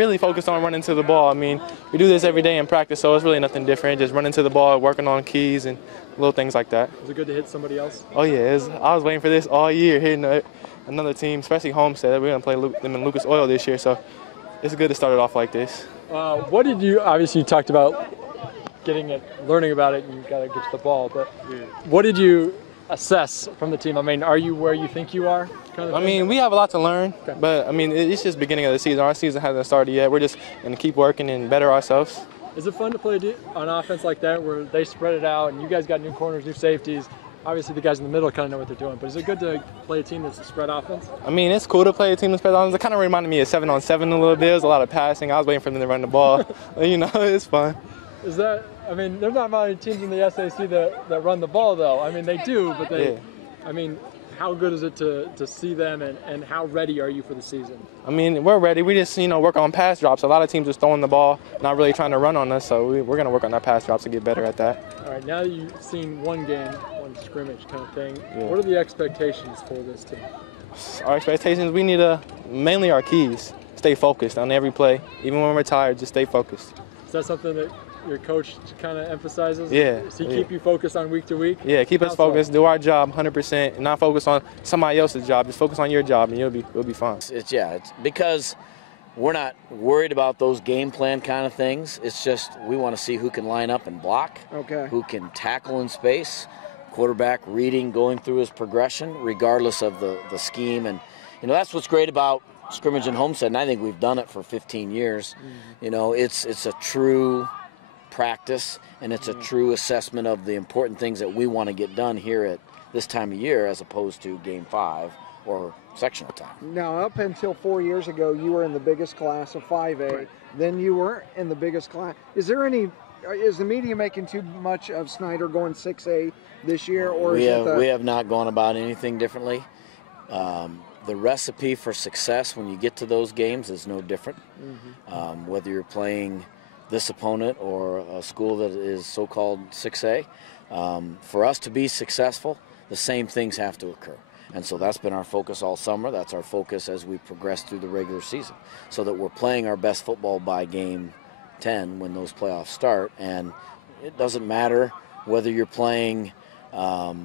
Really focused on running to the ball. I mean, we do this every day in practice, so it's really nothing different. Just running to the ball, working on keys and little things like that. Was it good to hit somebody else? Oh yeah, I was waiting for this all year, hitting another team, especially Homestead. We're gonna play them in Lucas Oil this year, so it's good to start it off like this. What did you? Obviously, you talked about getting it, learning about it, and you got to get to the ball. But what did you assess from the team? I mean, are you where you think you are? I mean, we have a lot to learn, but I mean, it's just beginning of the season. Our season hasn't started yet. We're just gonna keep working and better ourselves. Is it fun to play on offense like that, where they spread it out and you guys got new corners, new safeties? Obviously, the guys in the middle kind of know what they're doing, but is it good to play a team that's a spread offense? I mean, it's cool to play a team that's spread offense. It kind of reminded me of 7-on-7 a little bit. There was a lot of passing. I was waiting for them to run the ball. You know, it's fun. Is that? I mean, there's not many teams in the SAC that run the ball, though. I mean, they do, but they. Yeah. I mean, how good is it to see them, and how ready are you for the season? I mean, we're ready. We just, work on pass drops. A lot of teams just throwing the ball, not really trying to run on us, so we're going to work on our pass drops to get better at that. All right, now that you've seen one game, one scrimmage kind of thing, what are the expectations for this team? Our expectations, we need mainly our keys. Stay focused on every play. Even when we're tired, just stay focused. Is that something that your coach kind of emphasizes? Yeah. Does he keep you focused on week to week? Yeah, keep us focused, do our job 100%, and not focus on somebody else's job. Just focus on your job, and you'll be fine. It's because we're not worried about those game plan kind of things. It's just we want to see who can line up and block, who can tackle in space, quarterback reading, going through his progression, regardless of the scheme. And, that's what's great about scrimmage and Homestead, and I think we've done it for 15 years. It's a true practice, and it's a true assessment of the important things that we want to get done here at this time of year as opposed to game 5 or sectional time. Now, up until 4 years ago, you were in the biggest class of 5A. Right. Then you weren't in the biggest class. Is the media making too much of Snider going 6A this year? Or we have not gone about anything differently. The recipe for success when you get to those games is no different. Whether you're playing this opponent or a school that is so-called 6A. For us to be successful, the same things have to occur. And so that's been our focus all summer. That's our focus as we progress through the regular season, so that we're playing our best football by game 10 when those playoffs start. And it doesn't matter whether you're playing, 5A,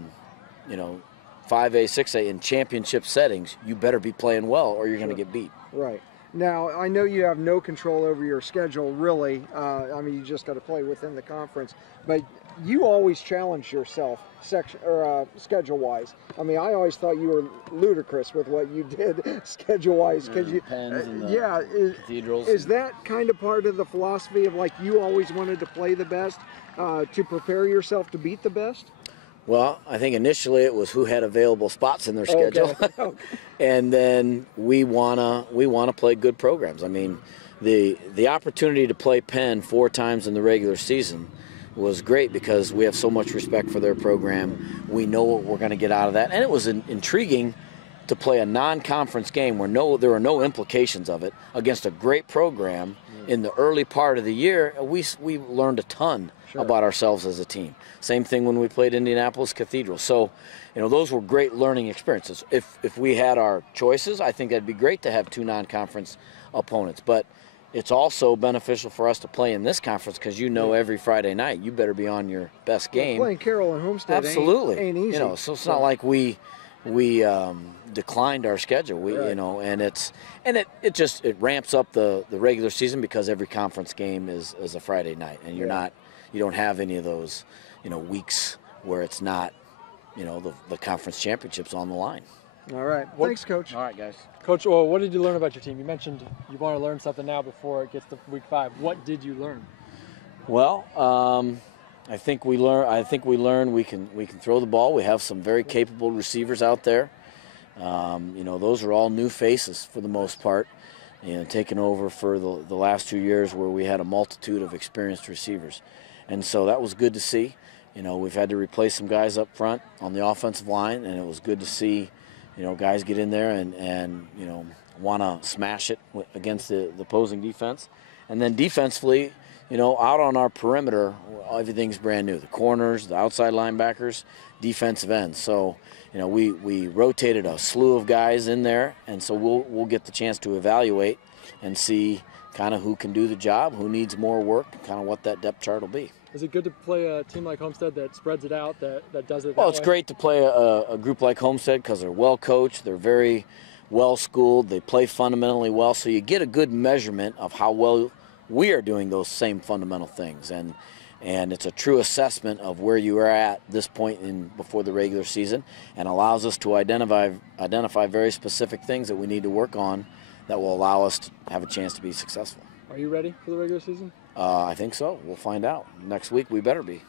6A in championship settings, you better be playing well or you're going to get beat. Right. Now, I know you have no control over your schedule, really. I mean, you just got to play within the conference. But you always challenge yourself schedule-wise. I mean, I always thought you were ludicrous with what you did schedule-wise. The pens and the cathedrals. Is that kind of part of the philosophy of, like, you always wanted to play the best to prepare yourself to beat the best? Well, I think initially it was who had available spots in their schedule, and then we wanna play good programs. I mean, the opportunity to play Penn 4 times in the regular season was great because we have so much respect for their program. We know what we're going to get out of that, and it was intriguing to play a non-conference game where there were no implications of it against a great program in the early part of the year. We learned a ton about ourselves as a team. Same thing when we played Indianapolis Cathedral. So, those were great learning experiences. If we had our choices, I think that'd be great to have 2 non-conference opponents. But it's also beneficial for us to play in this conference because every Friday night you better be on your best game. Playing Carroll and Homestead absolutely ain't easy. So it's not like we declined our schedule. And it ramps up the regular season because every conference game is a Friday night, and you don't have any of those weeks where it's not the conference championships on the line. All right. Thanks, Coach. All right, guys. Coach, well, what did you learn about your team? You mentioned you want to learn something now before it gets to week 5. What did you learn? Well, I think we learned we can throw the ball. We have some very capable receivers out there. Those are all new faces for the most part. Taking over for the last 2 years where we had a multitude of experienced receivers, and so that was good to see. We've had to replace some guys up front on the offensive line, and it was good to see. Guys get in there and want to smash it against the opposing defense. And then defensively, out on our perimeter, everything's brand new. The corners, the outside linebackers, defensive ends. So, we rotated a slew of guys in there, and so we'll get the chance to evaluate and see, kind of who can do the job, who needs more work, kind of what that depth chart will be. Is it good to play a team like Homestead that spreads it out, that does it? Well, it's great to play a group like Homestead because they're well coached, they're very well schooled, they play fundamentally well, so you get a good measurement of how well we are doing those same fundamental things, and it's a true assessment of where you are at this point before the regular season, and allows us to identify very specific things that we need to work on that will allow us to have a chance to be successful. Are you ready for the regular season? I think so. We'll find out. Next week we better be.